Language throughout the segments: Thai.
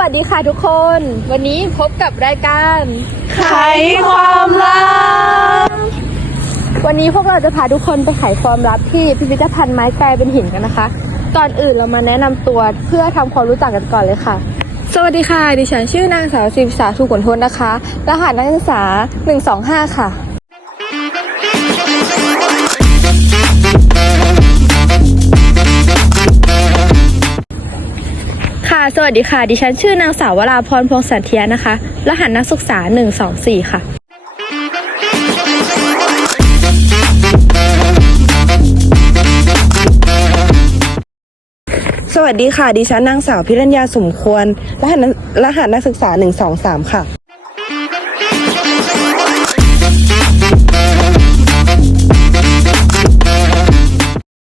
วัสดีค่ะทุกคน วันนี้พบกับรายการไขความลับ วันนี้พวกเราจะพาทุกคนไปไขความลับที่พิพิธภัณฑ์ไม้กลายเป็นหินกันนะคะ ก่อนอื่นเรามาแนะนำตัวเพื่อทำความรู้จักกันก่อนเลยค่ะ สวัสดีค่ะ ดิฉันชื่อนางสาวศิวิสาสุขนทนนะคะ รหัสนักศึกษา 125 ค่ะ ค่ะ สวัสดีค่ะ ดิฉันชื่อนางสาววราพรพงษ์สันเทียนะคะ รหัสนักศึกษา 124 ค่ะสวัสดีค่ะ ดิฉันนางสาวพิรัญญาสมควร รหัสนักรหัสนักศึกษา 123 ค่ะ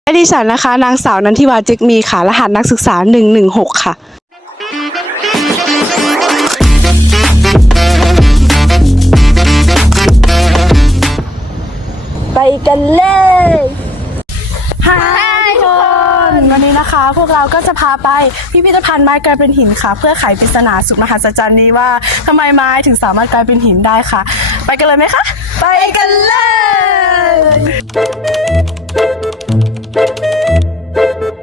และดิฉันนะคะ นางสาวนันทิวาจิกมีค่ะ รหัสนักศึกษา 116 ค่ะ ไปกันเลยฮายทุกคนวันนี้นะคะ พวกเราก็จะพาไปพิพิธภัณฑ์ไม้กลายเป็นหินค่ะ เพื่อไขปริศนาสุดมหัศจรรย์นี้ว่าทำไมไม้ถึงสามารถกลายเป็นหินได้ค่ะ ไปกันเลยไหมคะ ไปกันเลย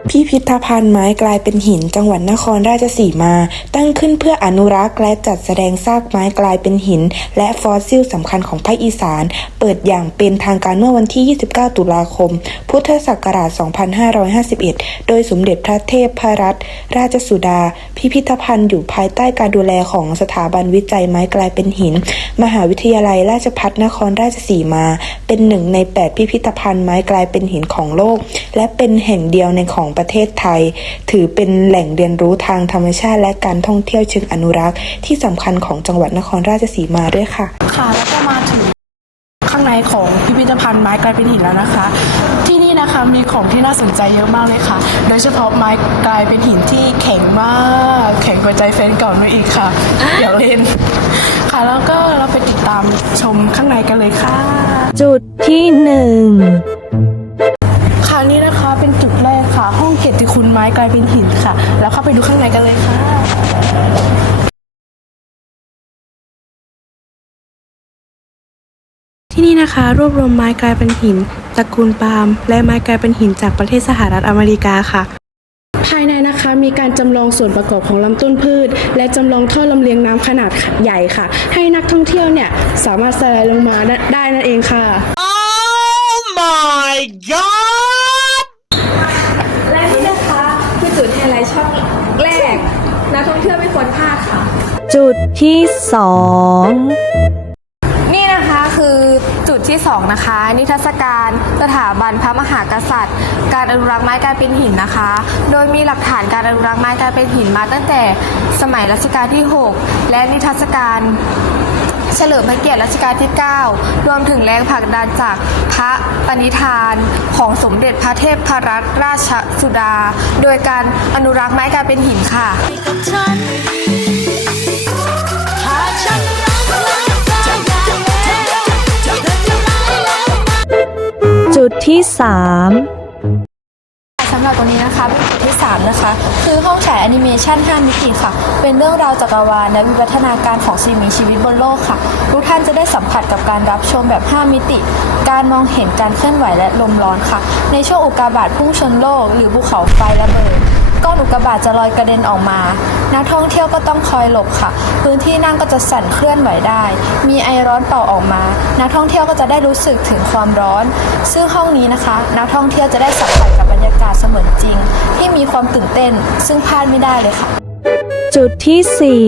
พิพิธธภัณฑ์ไม้กลายเป็นหิน จังหวัดนครราชสีมา ตั้งขึ้นเพื่ออนุรักษ์และจัดแสดงซากไม้กลายเป็นหิน และฟอสซิลสำคัญของภาคอีสาน เปิดอย่างเป็นทางการเมื่อวันที่ 29 ตุลาคม พุทธศักราช 2551 โดยสมเด็จพระเทพพรัตนราชสุดา พิพิธภัณฑ์อยู่ภายใต้การดูแลของสถาบันวิจัยไม้กลายเป็นหิน มหาวิทยาลัยราชภัฏนครราชสีมา เป็นหนึ่งใน 8 พิพิธภัณฑ์ไม้กลายเป็นหินของโลก และเป็นแห่งเดียวในของประเทศไทย ถือเป็นแหล่งเรียนรู้ทางธรรมชาติและการท่องเที่ยวเชิงอนุรักษ์ ที่สำคัญของจังหวัดนครราชสีมาด้วยค่ะ ค่ะแล้วก็มาถึงข้างในของพิพิธภัณฑ์ไม้กลายเป็นหินแล้วนะคะ ที่นี่นะคะมีของที่น่าสนใจเยอะมากเลยค่ะ โดยเฉพาะไม้กลายเป็นหินที่แข็งมาก แข็งกว่าใจแฟนเก่าหนูอีกค่ะเดี๋ยวเล่นค่ะแล้วก็เราไปติดตามชมข้างในกันเลยค่ะ จุดที่หนึ่ง กลายเป็นหินค่ะ แล้วเข้าไปดูข้างในกันเลยค่ะ ที่นี่นะคะ รวบรวมไม้กลายเป็นหินตระกูลปาล์มและไม้กลายเป็นหินจากประเทศสหรัฐอเมริกาค่ะภายในนะคะมีการจำลองส่วนประกอบของลำต้นพืช และจำลองท่อลำเลียงน้ำขนาดใหญ่ค่ะ ให้นักท่องเที่ยวเนี่ยสามารถสไลด์ลงมาได้นั่นเองค่ะและ นักท่องเที่ยวไม่ควรพลาดค่ะ จุดที่สองนี่นะคะคือจุดที่2นะคะ นิทรรศการสถาบันพระมหากษัตริย์ การอนุรักษ์ไม้กลายเป็นหินนะคะ โดยมีหลักฐานการอนุรักษ์ไม้กลายเป็นหินมาตั้งแต่สมัยรัชกาลที่ 6 และนิทรรศการ เฉลิมพระเกียรติรัชกาลที่ 9 รวมถึงแรงผลักดันจากพระปณิธานของสมเด็จพระเทพรัตนราชสุดา โดยการอนุรักษ์ไม้กลายเป็นหินค่ะจุดที่สาม หรับวันนี้นะคะเป็นจุดที่ 3 นะคะ คือห้องฉายแอนิเมชัน5มิติค่ะ เป็นเรื่องราวจักรวาลและวิวัฒนาการของสิ่งมีชีวิตบนโลกค่ะ ทุกท่านจะได้สัมผัสกับการรับชมแบบ 5 มิติ การมองเห็นการเคลื่อนไหวและลมร้อนค่ะ ในช่วงอุกกาบาตพุ่งชนโลก หรือภูเขาไฟระเบิดก้อนอุกกาบาตจะลอยกระเด็นออกมา นักท่องเที่ยวก็ต้องคอยหลบค่ะ พื้นที่นั่งก็จะสั่นเคลื่อนไหวได้ มีไอร้อนเป่าออกมา นักท่องเที่ยวก็จะได้รู้สึกถึงความร้อน ซึ่งห้องนี้นะคะ นักท่องเที่ยวจะได้สัมผัสกับ รยากาศเสมือนจริง ที่มีความตื่นเต้นซึ่งพลาดไม่ได้เลยค่ะ จุดที่สี่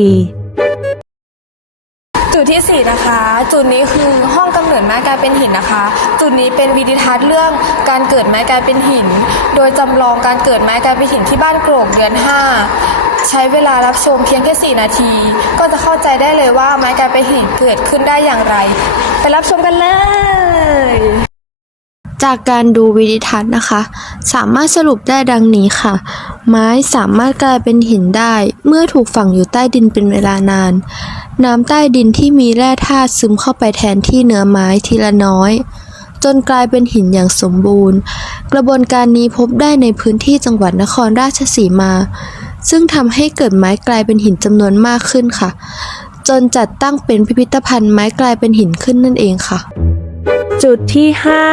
จุดที่ 4 นะคะ จุดนี้คือห้องกำเนิดไม้กลายเป็นหินนะคะ จุดนี้เป็นวิดีทัศน์เรื่องการเกิดไม้กลายเป็นหิน โดยจำลองการเกิดไม้กลายเป็นหินที่บ้านโกรกเดือน 5 ใช้เวลารับชมเพียงแค่ 4 นาที ก็จะเข้าใจได้เลยว่าไม้กลายเป็นหินเกิดขึ้นได้อย่างไร ไปรับชมกันเลย จากการดูวิดีทัศน์นะคะ สามารถสรุปได้ดังนี้ค่ะ ไม้สามารถกลายเป็นหินได้ เมื่อถูกฝังอยู่ใต้ดินเป็นเวลานาน น้ำใต้ดินที่มีแร่ธาตุซึมเข้าไปแทนที่เนื้อไม้ทีละน้อย จนกลายเป็นหินอย่างสมบูรณ์ กระบวนการนี้พบได้ในพื้นที่จังหวัดนครราชสีมา ซึ่งทำให้เกิดไม้กลายเป็นหินจำนวนมากขึ้นค่ะ จนจัดตั้งเป็นพิพิธภัณฑ์ไม้กลายเป็นหินขึ้นนั่นเองค่ะจุดที่ห้า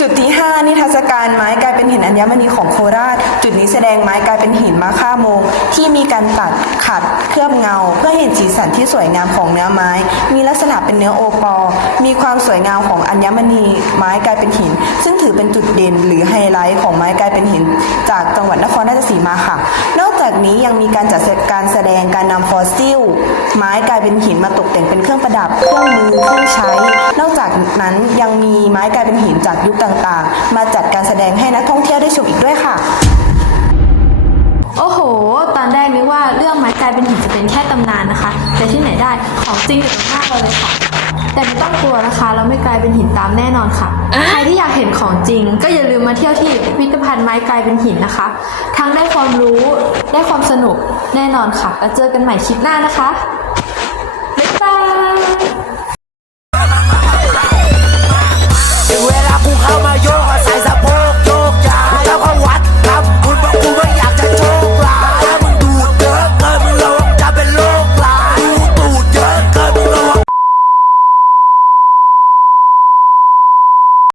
จุดที่ 5 นิทรรศการไม้กลายเป็นหินอัญมณีของโคราช จุดนี้แสดงไม้กลายเป็นหินมาค่าโมง ที่มีการตัดขัดเคลือบเงา เพื่อเห็นสีสันที่สวยงามของเนื้อไม้ มีลักษณะเป็นเนื้อโอปอลมีความสวยงามของอัญมณี ไม้กลายเป็นหิน ซึ่งถือเป็นจุดเด่นหรือไฮไลท์ของไม้กลายเป็นหิน จากจังหวัดนครราชสีมาค่ะ นอกจากนี้ยังมีการจัดการแสดงการนำฟอสซิล ไม้กลายเป็นหินมาตกแต่งเป็นเครื่องประดับเครื่องมือเครื่องใช้ นอกจากนั้นยังมี จากยุคต่างๆ มาจัดการแสดงให้นักท่องเที่ยวได้ชมอีกด้วยค่ะ โอ้โห ตอนแรกนึกว่าเรื่องไม้กลายเป็นหินจะเป็นแค่ตำนานนะคะ แต่ที่ไหนได้ของจริงอยู่ตรงหน้าเราเลยค่ะ แต่ไม่ต้องกลัวนะคะ เราไม่กลายเป็นหินตามแน่นอนค่ะ ใครที่อยากเห็นของจริง ก็อย่าลืมมาเที่ยวที่พิพิธภัณฑ์ไม้กลายเป็นหินนะคะ ทั้งได้ความรู้ ได้ความสนุกแน่นอนค่ะ แล้วเจอกันใหม่คลิปหน้านะคะ